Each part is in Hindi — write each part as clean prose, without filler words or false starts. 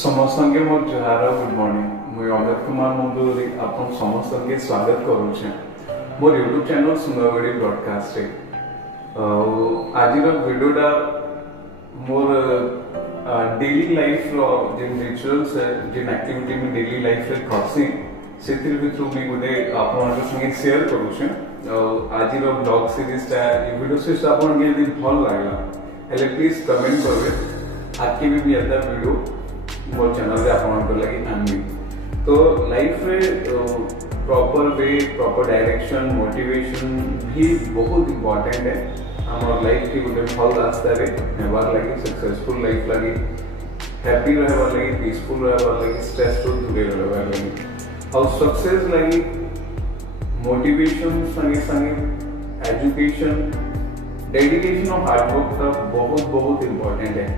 समस्त मोर जुहार गुड मॉर्निंग मुझे अमित कुमार मंडोरी आपन समस्त के स्वागत करूछे मोर यूट्यूब चैनल सुंदरगढ़ी ब्रॉडकास्ट रे आज वीडियोटा मोर डेली लाइफ रो जिन रिचुअल्स है जिन एक्टिविटी में डेली लाइफ रे करसी सेतिर भितरु मी गुडे आपन संगे शेयर करूछे आज ब्लॉग सीरीज ता ई वीडियो से आपन के दिन भल लागला हेले प्लीज कमेंट करबे आज के भी आता वीडियो मोर चैनल रे आपन लगी आनबी तो लाइफ रे proper way proper direction motivation भी बहुत इंपोर्टेंट है हमर लाइफ की गुटे भल रास्ता रे नेबार लगी सक्सेसफुल लाइफ लगी हैप्पी रहबार लगी पीसफुल रहबार लगी स्ट्रेसफुल दूर रहबार लगी और सक्सेस लगी मोटिवेशन संगे संगे एजुकेशन डेडिकेशन और हार्ड वर्क का बहुत इंपोर्टेंट है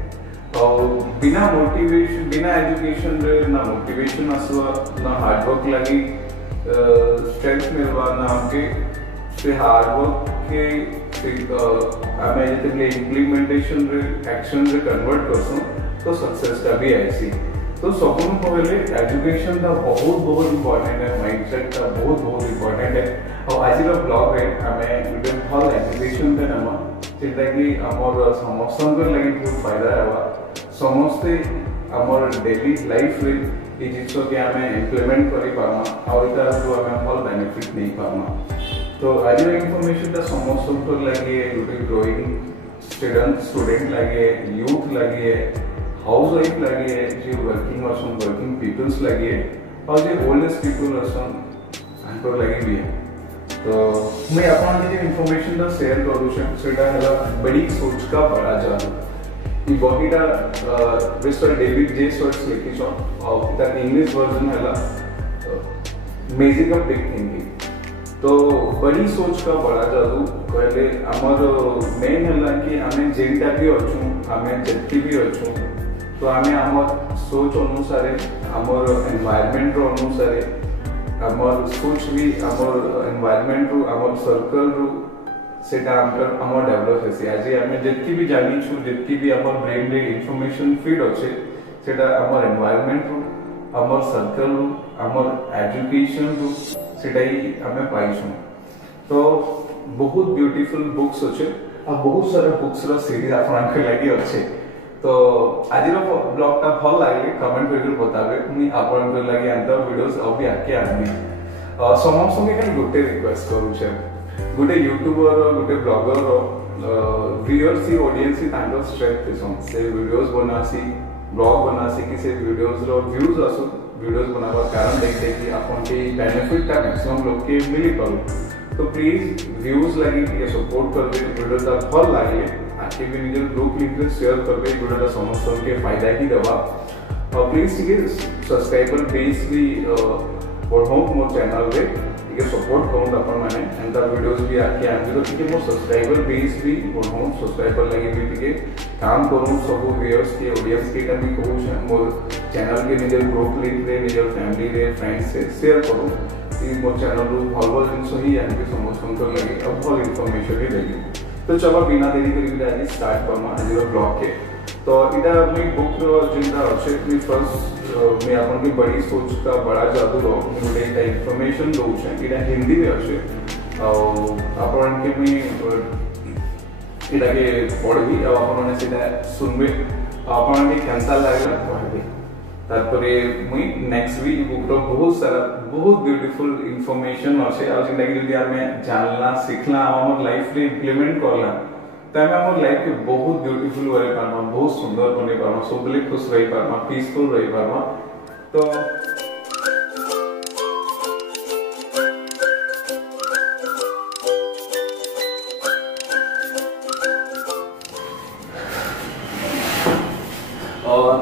और बिना मोटिवेशन बिना एजुकेशन रे ना मोटिवेशन आसवा ना हार्ड वर्क लगी स्ट्रेंथ मिलवा ना हमके से हार्ड वर्क के हमें जैसे इम्प्लीमेंटेशन रे एक्शन रे कन्वर्ट करसो तो सक्सेस का भी ऐसी तो सबनु पहले एजुकेशन का बहुत इंपोर्टेंट है माइंडसेट का बहुत इंपोर्टेंट है और आज का ब्लॉग रे हमें गुटे भल एजुकेशन पे नमा जेटा कि हमर समस्त लगी बहुत फायदा है समस्ते हमर डेली लाइफ रे ये जिस के हमें इम्प्लीमेंट करि पामा और इता जो हमें भल बेनिफिट नहीं पामा तो आज इनफॉरमेशन ता समस्त लगे गुटे ग्रोइंग स्टूडेंट लगे यूथ लगे हाउस वाइफ लगे जो वर्किंग असन वर्किंग पीपल्स लगे और जो ओल्डेस्ट पीपल असन आंको लगे भी है तो मैं अपन के इनफॉरमेशन दा शेयर करू छे सेटा हला बड़ी सोच का बड़ा जादू ई बॉडीटा मिस्टर डेविड जे सर्च लिखी छो और इता इंग्लिश वर्जन हला मैजिक ऑफ बिग थिंकिंग तो बड़ी सोच का बड़ा जादू पहले हमर मेन हला कि हमें जेंटा भी अछु हमें जत्ती भी अछु तो हमें हमर सोच अनुसार हमर एनवायरनमेंट रो अनुसार हमर सोच भी हमर एनवायरनमेंट रो हमर सर्कल रो सेटा हमर डेवलप हेसी आज हमें जत्ती भी जानी छु जत्ती भी हमर ब्रेन रे इंफॉर्मेशन फीड होचे सेटा हमर एनवायरनमेंट रो हमर सर्कल रो हमर एजुकेशन रो सेटा ही हमें पाई छु तो बहुत ब्यूटीफुल बुक्स होचे और बहुत सारा बुक्स रो सीरीज आपन के लागि होचे तो आज ब्लॉग टा भल लगे कमेंट करके बताबे मुई आपन के लागि अंत वीडियोस अभी आके आनी समस्त के खाली गुटे रिक्वेस्ट करू छे गुटे यूट्यूबर गुटे ब्लॉगर व्यूअर्स ही ऑडियंस ही तांको स्ट्रेंथ दिसों से वीडियोस बनासी ब्लॉग बनासी कि से वीडियोस रो व्यूज आसु वीडियोस बनावा कारण देखते कि आपन के बेनिफिट ता मैक्सिमम लोग के मिली पारो तो प्लीज व्यूज लगी के सपोर्ट कर दे वीडियो ता भल लागे आके भी निजर ग्रुप लिंक रे शेयर करबे वीडियो ता समस्त के फायदा ही दवा और प्लीज ठीक है सब्सक्राइबर बेस भी बढ़ो मोर चैनल रे ठीक है सपोर्ट करूं अपन माने एंड द वीडियोस भी आके आंगे तो ठीक है मोर सब्सक्राइबर बेस भी बढ़ो सब्सक्राइबर लगे भी ठीक है काम करूं सब व्यूअर्स के ऑडियंस के भी कहूं मोर चैनल के निजर ग्रुप लिंक रे निजर फैमिली रे फ्रेंड्स से शेयर करूं कि मोर चैनल रो भल जिंस ही आके समस्त लगे अब भल इंफॉर्मेशन ही लगे तो चलो बिना देरी करी आज स्टार्ट करमा आज ब्लॉग के तो इटा मी बुक जिंदा अच्छे मी फर्स्ट मैं अपन की बड़ी सोच का बड़ा जादू रो मुझे इटा इंफॉर्मेशन दो छे इटा हिंदी में अच्छे और अपन के मी इटा के पढ़बी और अपन ने सीधा सुनबे अपन के कैसा लागला पढ़बी तारपरे मुई नेक्स्ट वीक बुक रो बहुत सारा बहुत ब्यूटीफुल इंफॉर्मेशन अच्छे और जिंदा की जदी हमें जानला सीखला हमर लाइफ रे इंप्लीमेंट करला तमे हमर लाइफ के बहुत ब्यूटीफुल होए पारमा बहुत सुंदर बने पारमा सबले खुश रही पारमा पीसफुल रही पारमा तो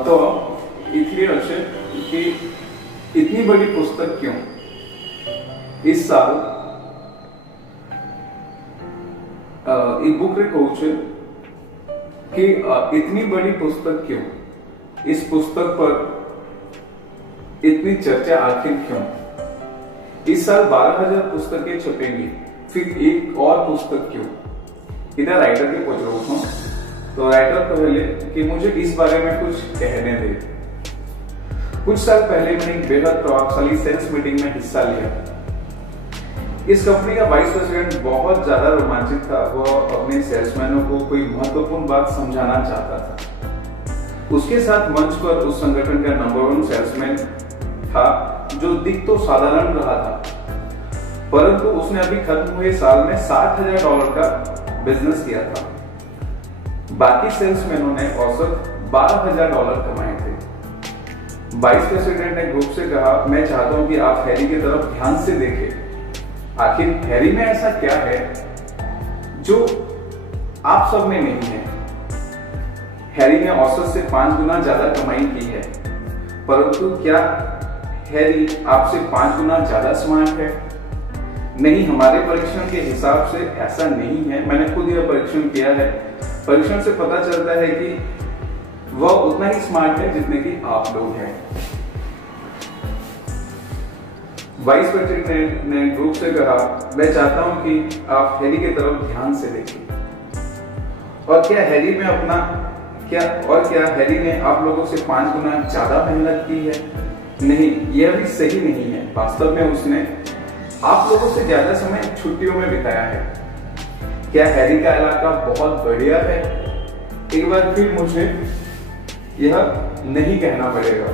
तो इसलिए अच्छे कि इतनी बड़ी पुस्तक क्यों इस साल एक बुक रे कहूँ कि इतनी बड़ी पुस्तक क्यों इस पुस्तक पर इतनी चर्चा आखिर क्यों इस साल 12,000 पुस्तकें छपेंगी फिर एक और पुस्तक क्यों इधर राइटर के पूछ रहा हूँ तो राइटर पहले कि मुझे इस बारे में कुछ कहने दे कुछ साल पहले मैंने एक बेहद प्रभावशाली सेल्स मीटिंग में हिस्सा लिया। इस कंपनी का वाइस प्रेसिडेंट बहुत ज्यादा रोमांचित था। वह अपने सेल्समैनों को कोई महत्वपूर्ण बात समझाना चाहता था। उसके साथ मंच पर उस संगठन का नंबर 1 सेल्समैन था जो दिख तो साधारण रहा था, परंतु उसने अभी खत्म हुए साल में $60,000 का बिजनेस किया था। बाकी सेल्समैनों ने औसत $12,000 कमाए थे। वाइस प्रेसिडेंट ने ग्रुप से कहा, मैं चाहता हूं कि आप हैरी की तरफ ध्यान से देखें। आखिर हैरी में ऐसा क्या है जो आप सब में नहीं है? हैरी ने औसत से 5 गुना ज्यादा कमाई की है, परंतु क्या हैरी आपसे 5 गुना ज्यादा स्मार्ट है? नहीं, हमारे परीक्षण के हिसाब से ऐसा नहीं है। मैंने खुद यह परीक्षण किया है। परीक्षण से पता चलता है कि वह उतना ही स्मार्ट है जितने कि आप लोग हैं। वाइस प्रेसिडेंट ने ग्रुप से कहा, मैं चाहता हूं कि आप हैरी की तरफ ध्यान से देखें। और क्या हैरी ने आप लोगों से 5 गुना ज्यादा मेहनत की है? नहीं, यह भी सही नहीं है। वास्तव में उसने आप लोगों से ज्यादा समय छुट्टियों में बिताया है। क्या हैरी का इलाका बहुत बढ़िया है? एक बार फिर मुझे यह नहीं कहना पड़ेगा।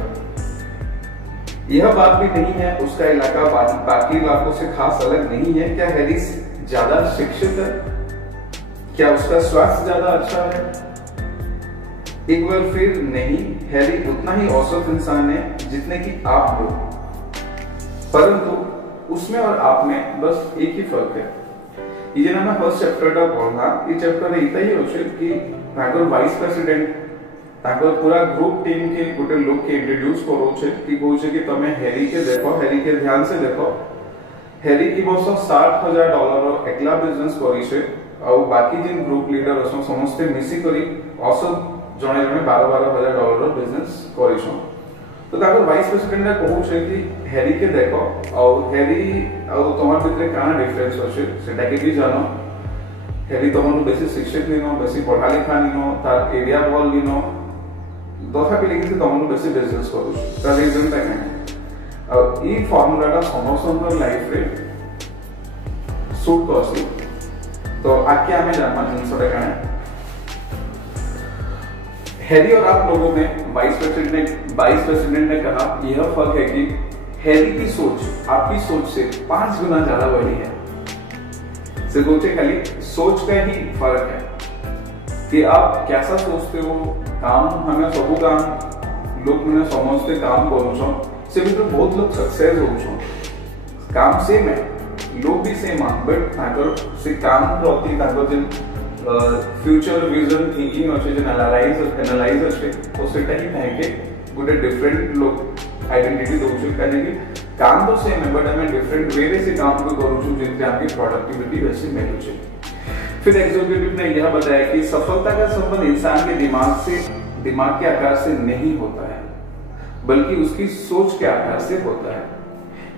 यह बात भी नहीं है उसका इलाका बाकी इलाकों से खास अलग नहीं है। क्या हैरी ज्यादा शिक्षित है? क्या उसका स्वास्थ्य ज्यादा अच्छा है? एक बार फिर नहीं, हैरी उतना ही औसत इंसान है जितने कि आप लोग, परंतु उसमें और आप में बस एक ही फर्क है। ये ना मैं फर्स्ट चैप्टर पढ़ा, ये चैप्टर इतना ही होचे कि वाइस प्रेसिडेंट पूरा ग्रुप टीम के गोटे लोग के इंट्रोड्यूस करो कि कहूँ कि तमें हैरी के देखो, हैरी के ध्यान से देखो। हैरी की वर्ष $60,000 एकला बिजनेस करी और बाकी जिन ग्रुप लीडर अच्छे समस्ते मिसी करी औसत जड़े जड़े $12,000 बिजनेस करी। तो वाइस प्रेसिडेंट कहूँ कि हैरी के देखो और हैरी तुम भितर क्या डिफरेन्स अच्छे से भी जान। हैरी तुम बेसी शिक्षित नहीं, बेसी पढ़ा लिखा नहीं, तार एरिया भल नहीं, तथापि लेकिन तुम बेसी बिजनेस कर रीजन क्या ये फर्मुला समस्त लाइफ रे सूट कर। तो आगे आम जाना जिनसा क्या हैरी और आप लोगों में वाइस प्रेसिडेंट ने कहा, यह फर्क है कि हैरी की सोच आपकी सोच से 5 गुना ज्यादा बड़ी है। सिर्फ खाली सोच का ही फर्क है कि आप कैसा सोचते हो। काम हमें सब काम लोग मैंने समझते काम करूँ से भी तो बहुत लोग सक्सेस हो काम सेम है, लोग भी सेम है, बट से काम प्रति जिन फ्यूचर विजन थिंकिंग अच्छे जो एनालाइज अच्छे तो सेटा ही था कि गोटे डिफरेंट लोग आइडेंटिटी दौर कहीं काम तो सेम है, बट आम डिफरेंट वे रे से काम को करूँ जिनसे आपकी प्रोडक्टिविटी वैसे मिलू। फिर एग्जीक्यूटिव ने यह बताया कि सफलता का संबंध इंसान के दिमाग के आकार से नहीं होता है, बल्कि उसकी सोच के आकार से होता है।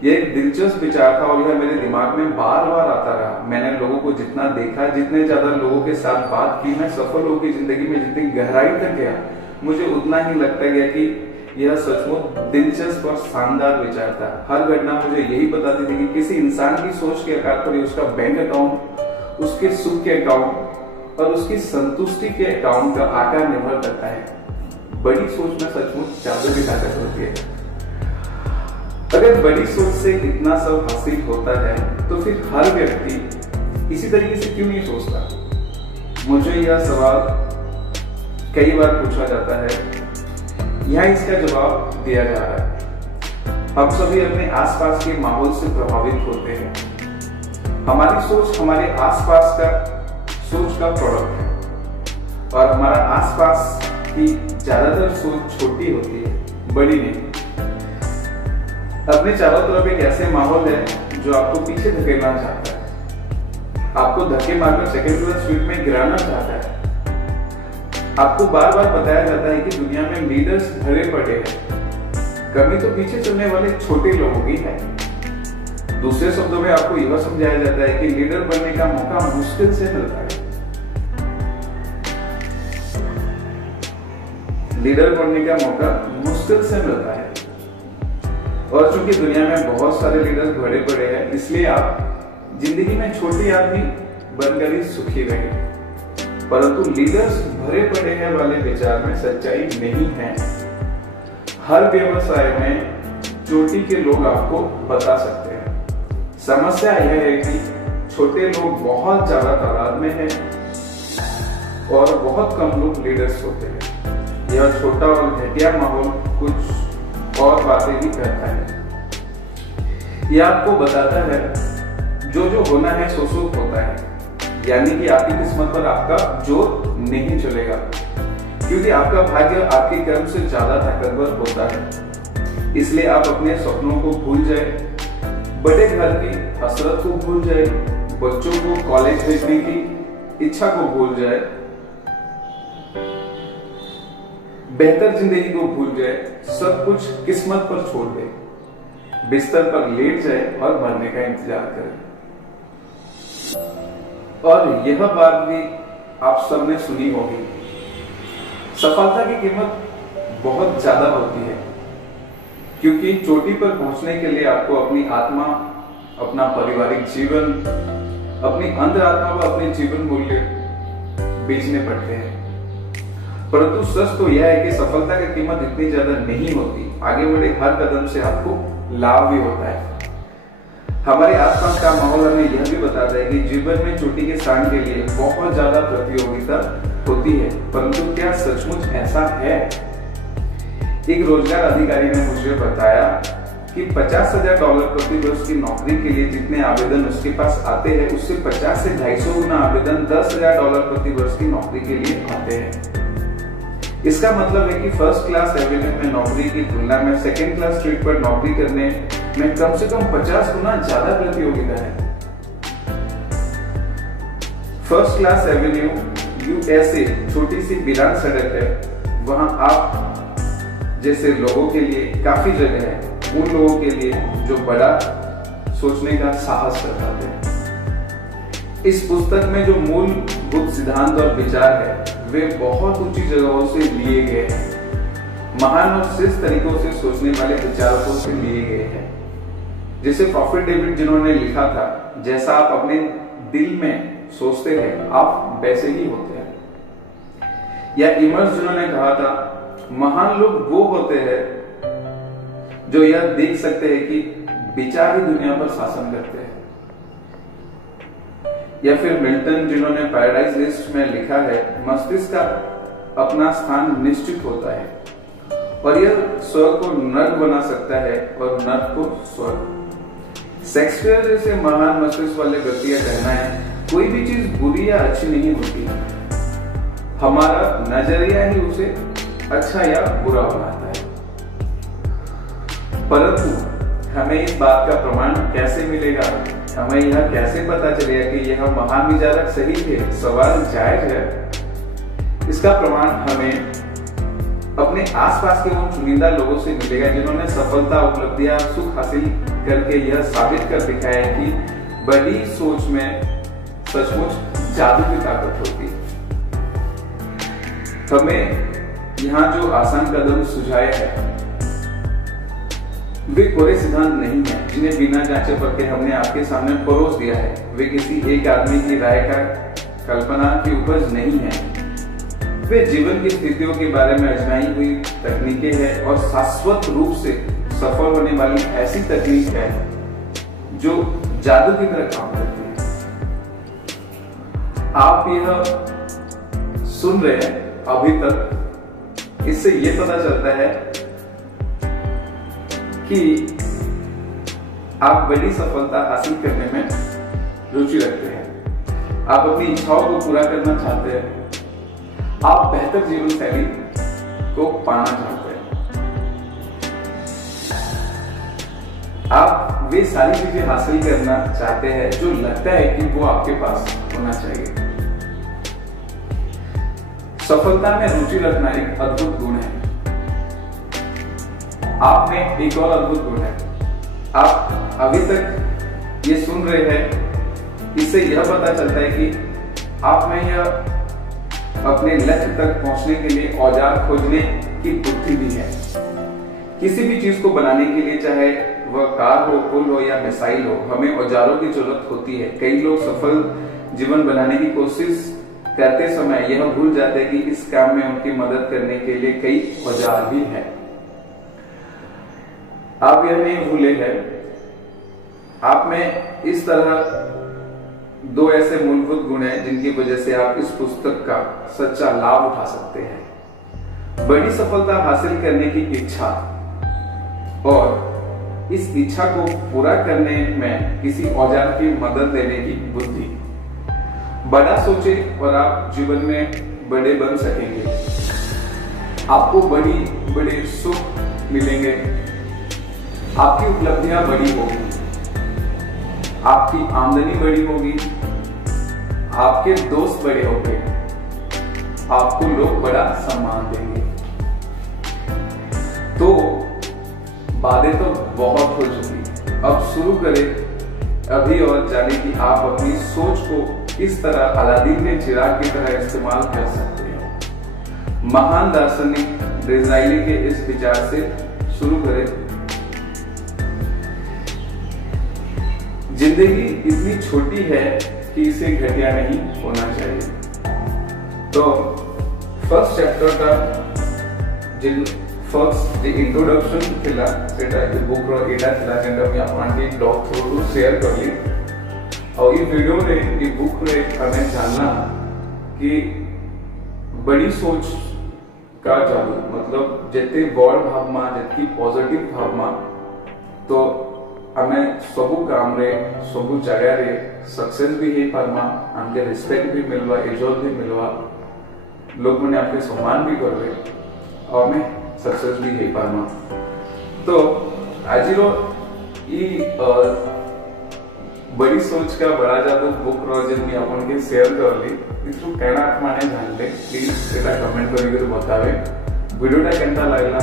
यह एक दिलचस्प विचार था और यह मेरे दिमाग में बार बार आता रहा। मैंने लोगों को जितना देखा, जितने ज्यादा लोगों के साथ बात की, मैं सफल लोगों की जिंदगी में जितनी गहराई तक गया, मुझे उतना ही लगता गया कि यह सचमुच दिलचस्प और शानदार विचार था। हर घटना मुझे यही बताती थी कि किसी इंसान की सोच के आकार पर उसका बैंक अकाउंट, उसके सुख के अकाउंट और उसकी संतुष्टि के अकाउंट का आकार निर्भर करता है। बड़ी सोच में सचमुच ज्यादा भी ताकत होती है। अगर बड़ी सोच से इतना सब हासिल होता है तो फिर हर व्यक्ति इसी तरीके से क्यों नहीं सोचता? मुझे यह सवाल कई बार पूछा जाता है, यहाँ इसका जवाब दिया जा रहा है। हम सभी अपने आसपास के माहौल से प्रभावित होते हैं। हमारी सोच हमारे आसपास का सोच का प्रोडक्ट है और हमारा आसपास की ज्यादातर सोच छोटी होती है, बड़ी नहीं। अपने चारों तरफ एक ऐसे माहौल है जो आपको पीछे धकेलना चाहता है, आपको धक्के मारकर सेकंड क्लास स्पीड में गिराना चाहता है। आपको बार बार बताया जाता है कि दुनिया में लीडर्स भरे पड़े हैं, कभी तो पीछे चलने वाले छोटे लोगों की है। दूसरे शब्दों में आपको यह समझाया जाता है कि लीडर बनने का मौका मुश्किल से मिलता है। लीडर बनने का मौका मुश्किल से मिलता है। और चूंकि दुनिया में बहुत सारे लीडर्स भरे पड़े हैं, इसलिए आप जिंदगी में छोटे आदमी बनकर ही सुखी रहे। परंतु लीडर्स भरे पड़े हैं वाले विचार में सच्चाई नहीं है। हर व्यवसाय में चोटी के लोग आपको बता सकते हैं। समस्या यह है कि छोटे लोग बहुत ज्यादा तादाद में हैं और बहुत कम लोग लीडर्स होते हैं। यह छोटा और घटिया माहौल कुछ और बातें ही करता है। यह आपको बताता है जो होना है सो होता है, यानी कि आपकी किस्मत पर आपका जोर नहीं चलेगा, क्योंकि आपका भाग्य आपके कर्म से ज्यादा ताकतवर होता है। इसलिए आप अपने सपनों को भूल जाए, बड़े घर की हसरत को भूल जाए, बच्चों को कॉलेज भेजने की इच्छा को भूल जाए, बेहतर जिंदगी को भूल जाए, सब कुछ किस्मत पर छोड़ दे, बिस्तर पर लेट जाए और मरने का इंतजार करे। और यह बात भी आप सबने सुनी होगी, सफलता की कीमत बहुत ज्यादा होती है, क्योंकि चोटी पर पहुंचने के लिए आपको अपनी आत्मा, अपना पारिवारिक जीवन, अपनी अंतरात्मा व अपने जीवन मूल्य बेचने पड़ते हैं। परंतु सच तो यह है कि सफलता की कीमत इतनी ज्यादा नहीं होती। आगे बढ़े हर कदम से आपको लाभ भी होता है। हमारे आसपास का माहौल हमें यह भी बताता है कि जीवन में चोटी के स्थान के लिए बहुत ज्यादा प्रतियोगिता होती है, परंतु क्या सचमुच ऐसा है? एक रोजगार अधिकारी ने मुझे बताया कि $50,000 प्रति वर्ष की नौकरी के लिए जितने आवेदन उसके पास आते हैं, उससे 50 से 250 गुना आवेदन $10,000 प्रति वर्ष की नौकरी के लिए आते हैं। इसका मतलब है कि फर्स्ट क्लास एवेन्यू में नौकरी की तुलना में सेकेंड क्लास स्ट्रीट पर नौकरी करने में कम से कम 50 गुना ज्यादा प्रतियोगिता है। फर्स्ट क्लास एवेन्यू यूएसए छोटी सी वीरान सड़क है। वहां आप जैसे लोगों के लिए काफी जगह है, उन लोगों के लिए जो बड़ा सोचने का साहस कर पाते हैं। इस पुस्तक में जो मूलभूत सिद्धांत और विचार है वे बहुत ऊंची जगहों से लिए गए हैं। महान और श्रेष्ठ तरीकों से सोचने वाले विचारकों से लिए गए हैं। जैसे प्रॉफिट डेविड जिन्होंने लिखा था, जैसा आप अपने दिल में सोचते हैं आप वैसे ही होते हैं। या इमर्स जिन्होंने कहा था, महान लोग वो होते हैं जो यह देख सकते हैं कि विचार ही दुनिया पर शासन करते हैं। या फिर मिल्टन जिन्होंने पैराडाइज लिस्ट में लिखा है, मस्तिष्क का अपना स्थान निश्चित होता है और यह स्वर्ग को नर्क बना सकता है और नर्क को स्वर्ग। शेक्सपियर जैसे महान मस्तिष्क वाले व्यक्ति का कहना है, कोई भी चीज बुरी या अच्छी नहीं होती, हमारा नजरिया ही उसे अच्छा या बुरा बनाता है। परंतु हमें इस बात का प्रमाण कैसे मिलेगा? हमें यह कैसे पता चलेगा कि यह महान विचारक सही थे? सवाल जायज है। इसका प्रमाण हमें अपने आसपास के उन चुनिंदा लोगों से मिलेगा जिन्होंने सफलता, उपलब्धियां, सुख हासिल करके यह साबित कर दिखाया है कि बड़ी सोच में सचमुच जादू की ताकत होती है। हमें यहाँ जो आसान कदम सुझाए हैं वे कोरे सिद्धांत नहीं है जिन्हें बिना जांचे परखे हमने आपके सामने परोस दिया है। वे किसी एक आदमी की राय का कल्पना की उपज नहीं है। वे जीवन की स्थितियों के बारे में आजमाई हुई तकनीकें हैं और शाश्वत रूप से सफल होने वाली ऐसी तकनीक है जो जादू की तरह काम करती है। आप यह सुन रहे हैं अभी तक, इससे यह पता चलता है कि आप बड़ी सफलता हासिल करने में रुचि रखते हैं। आप अपनी इच्छाओं को पूरा करना चाहते हैं। आप बेहतर जीवन शैली को पाना चाहते हैं। आप वे सारी चीजें हासिल करना चाहते हैं जो लगता है कि वो आपके पास होना चाहिए। सफलता में रुचि रखना एक अद्भुत गुण है। आप में एक और अद्भुत गुण है। आप अभी तक ये सुन रहे हैं, इससे यह पता चलता है कि आप में यह अपने लक्ष्य तक पहुंचने के लिए औजार खोजने की बुद्धि भी है। किसी भी चीज को बनाने के लिए, चाहे वह कार हो, पुल हो या मिसाइल हो, हमें औजारों की जरूरत होती है। कई लोग सफल जीवन बनाने की कोशिश करते समय यह भूल जाते हैं कि इस काम में उनकी मदद करने के लिए कई औजार भी हैं। आप यह नहीं भूले हैं, आप में इस तरह दो ऐसे मूलभूत गुण हैं जिनकी वजह से आप इस पुस्तक का सच्चा लाभ उठा सकते हैं। बड़ी सफलता हासिल करने की इच्छा और इस इच्छा को पूरा करने में किसी औजार की मदद लेने की बुद्धि। बड़ा सोचे और आप जीवन में बड़े बन सकेंगे। आपको बड़े सुख मिलेंगे, आपकी उपलब्धियां बड़ी होगी, आपकी आमदनी बड़ी होगी, आपके दोस्त बड़े होंगे, आपको लोग बड़ा सम्मान देंगे। तो बातें तो बहुत हो चुकी, अब शुरू करें अभी और जाने कि आप अपनी सोच को इस तरह अलादीन के चिराग की तरह इस्तेमाल कर सकते हैं। महान दार्शनिक डिज़ाइली के इस विचार से शुरू करें। जिंदगी इतनी छोटी है कि इसे घटिया नहीं होना चाहिए। तो फर्स्ट चैप्टर का फर्स्ट इंट्रोडक्शन थिला सेटा ए बुक रो एटा थिला जेंटा मी आपण के ब्लॉग थ्रू शेयर करली। और ये वीडियो रे ये बुक रे हमें जानना कि बड़ी सोच का जादू, मतलब जेते बड़ भावमा, जेतकी पॉजिटिव भावमा, तो हमें सबु काम रे सबु जगह रे सक्सेस भी हे पारमा, हमके रिस्पेक्ट भी मिलवा, इज्जत भी मिलवा, लोग मने आपके सम्मान भी करवे और हमें सक्सेस भी हे पारमा। तो आज रो ई बड़ी सोच का बड़ा जादू बुक रो जे मी आपन के शेयर करली, इथु केना माने जानले प्लीज सेटा कमेंट करिके बतावे। वीडियोटा केनता लागला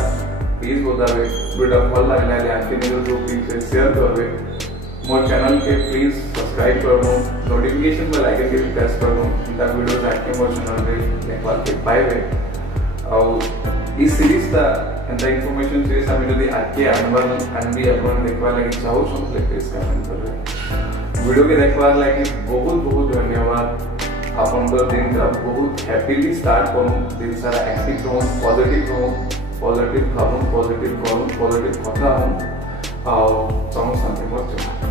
प्लीज बतावे। वीडियो भल लागला ले आके वीडियो को प्लीज शेयर करबे। मोर चैनल के प्लीज सब्सक्राइब करनो, नोटिफिकेशन बेल आइकन के प्रेस करनो, ता वीडियो जाके मोर चैनल रे देखवार के पाइबे। और इस सीरीज ता एंता इन्फॉर्मेशन सीरीज हम जदी आके अनबी अपन देखवा लगी चाहो छो तो प्लीज कमेंट करबे। वीडियो के देखवार लागि बहुत बहुत धन्यवाद। अपन दिन का बहुत हैप्पीली स्टार्ट करूँ, दिन सारा एक्टिव रहूँ, पॉजिटिव भावूँ, पॉजिटिव करूँ, पॉजिटिव कथा हूँ और समस्त शांति।